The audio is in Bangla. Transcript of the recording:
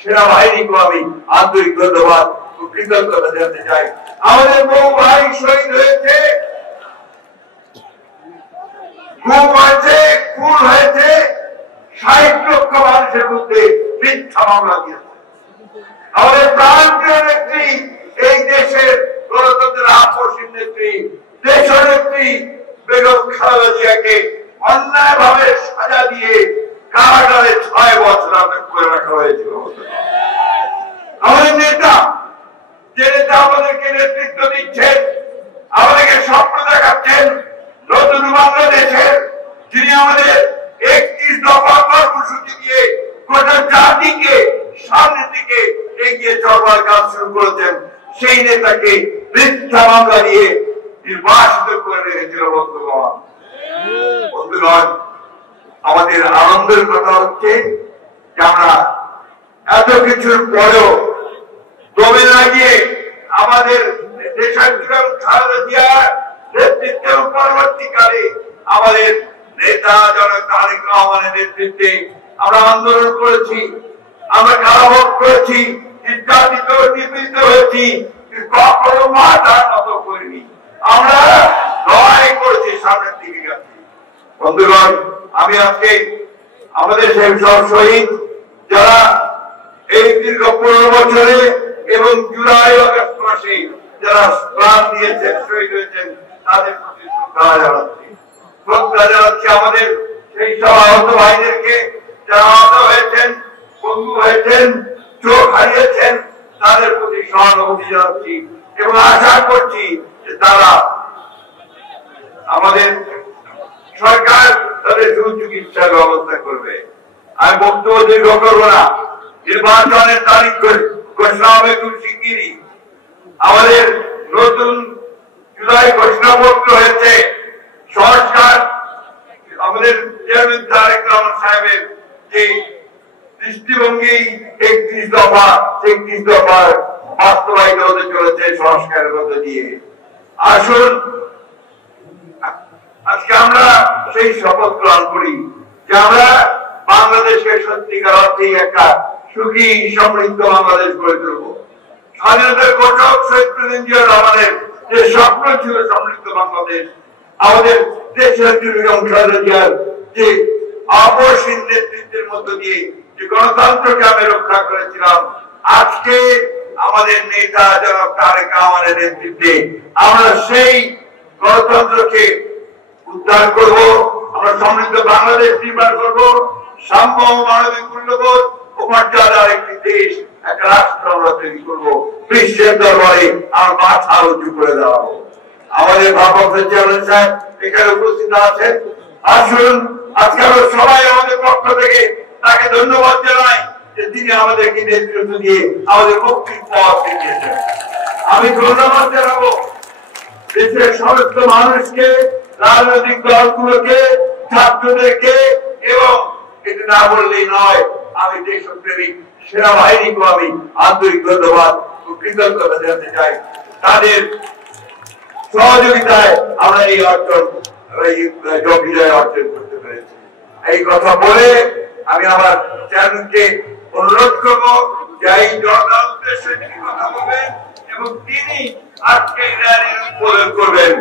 সেনাবাহিনীকে আমি আন্তরিক ধন্যবাদ ও কৃতজ্ঞতা জানাতে চাই। আমাদের বহু ভাই শহীদ হয়েছে, খুন হয়েছে, 60 লক্ষ মানুষের মধ্যে মিথ্যা মামলা দিয়েছে। আমাদের প্রান্তীয় নেত্রী, এই দেশের গণতন্ত্রের আপসীন নেত্রী, দেশনেত্রী বেগম খালেদা জিয়াকে অন্যায়ভাবে সাজা দিয়ে কারাগারে 6 বছর আটক করে রাখা হয়েছিল। আমাদের নেতা, যে নেতা আমাদেরকে নেতৃত্ব দিচ্ছেন, আমাদেরকে স্বপ্ন দেখাচ্ছেন নতুন বাংলাদেশের, যিনি আমাদের 31 দফা কর্মসূচি দিয়ে গোটা জাতিকে সামনের দিকে এগিয়ে চলবার কাজ শুরু করেছেন, সেই নেতাকে মিথ্যা মামলা দিয়ে নির্বাসিত করে রেখেছিল। বন্ধুগণ, আমাদের আনন্দের কথা হচ্ছে যে আমরা এত কিছুর পরেও দমে না গিয়ে আমাদের দেশের খালেদা জিয়ার নেতৃত্বে পরবর্তীকালে আমাদের নেতা জনক তারেক রহমানের নেতৃত্বে আমরা আন্দোলন করেছি, আমরা কারাভোগ করেছি, নির্যাতিত নিপীড়িত হয়েছি, কখনো মাথার মতো করিনি। আমরা লড়াই করেছি, সামনের দিকে গেছি। বন্ধুগণ, আমি আজকে আমাদের সেই সব শহীদ যারা এই দীর্ঘ 15 বছরে এবং জুলাই আগস্ট মাসে যারা প্রাণ দিয়েছেন, শহীদ হয়েছেন, তাদের প্রতি শ্রদ্ধা জানাচ্ছি। শ্রদ্ধা জানাচ্ছি আমাদের সেই সব আহত ভাইদেরকে যারা আহত হয়েছেন, বন্ধু হয়েছেন, চোখ হারিয়েছেন, তাদের প্রতি সহানুভূতি জানাচ্ছি এবং আশা করছি যে তারা আমাদের সরকার তাদের সুচিকিৎসার ব্যবস্থা করবে। আমি বক্তব্য দীর্ঘ করবো না। নির্বাচনের তারিখ ঘোষণা হবে খুব শিগগিরই। আমাদের নতুন জুলাই ঘোষণাপত্র হয়েছে। সংস্কার আমাদের চেয়ারম্যান তারেক রহমান সাহেবের যে দৃষ্টিভঙ্গি 31 দফা, 31 দফার বাস্তবায়িত হতে চলেছে সংস্কারের মধ্যে দিয়ে। আসুন আজকে আমরা সেই শপথ গ্রহণ করি যে আমরা বাংলাদেশের সত্যিকার অর্থে একটা সুখী সমৃদ্ধ বাংলাদেশ গড়ে তুলব। স্বাধীনতার ঘোষক শহীদ প্রেসিডেন্ট জিয়া রহমানের যে স্বপ্ন ছিল সমৃদ্ধ বাংলাদেশ, আমাদের দেশের বেগম খালেদা জিয়ার যে আপসীন নেতৃত্বের মধ্য দিয়ে যে গণতন্ত্রকে আমি রক্ষা করেছিলাম, আজকে আমাদের নেতা জনাব তারেক রহমানের নেতৃত্বে আমরা সেই গণতন্ত্রকে উদ্ধার করব। আমরা সমৃদ্ধ বাংলাদেশ নির্মাণ করব, সাম্য মানবিক মূল্যবোধ ও মর্যাদার একটি দেশ, একটা রাষ্ট্র আমরা তৈরি করবো। বিশ্বের দরবারে আমরা মাথা উঁচু করে দাঁড়াবো। আমাদের ভারপ্রাপ্ত চেয়ারম্যান সাহেব এখানে উপস্থিত আছেন। আসুন আজকে আমরা সবাই আমাদের পক্ষ থেকে তাকে ধন্যবাদ জানাই যে তিনি আমাদেরকে নেতৃত্ব দিয়ে আমাদের মুক্তির পথ দেখিয়েছেন। আমি ধন্যবাদ জানাবো দেশের সমস্ত মানুষকে, রাজনৈতিক দলগুলোকে, ছাত্রদেরকে, এবং এটা না বললেই নয়, আমি দেশপ্রেমিক সেনাবাহিনীকে আমি আন্তরিক ধন্যবাদ ও কৃতজ্ঞতা জানাতে চাই। তাদের সহযোগিতায় আমরা এই বিজয় অর্জন করতে পেরেছি। এই কথা বলে আমি আমার চ্যানেলকে অনুরোধ করবো যে এই জনতার উদ্দেশ্যে তিনি কথা বলবেন এবং তিনি আজকে র্যালির উদ্বোধন করবেন।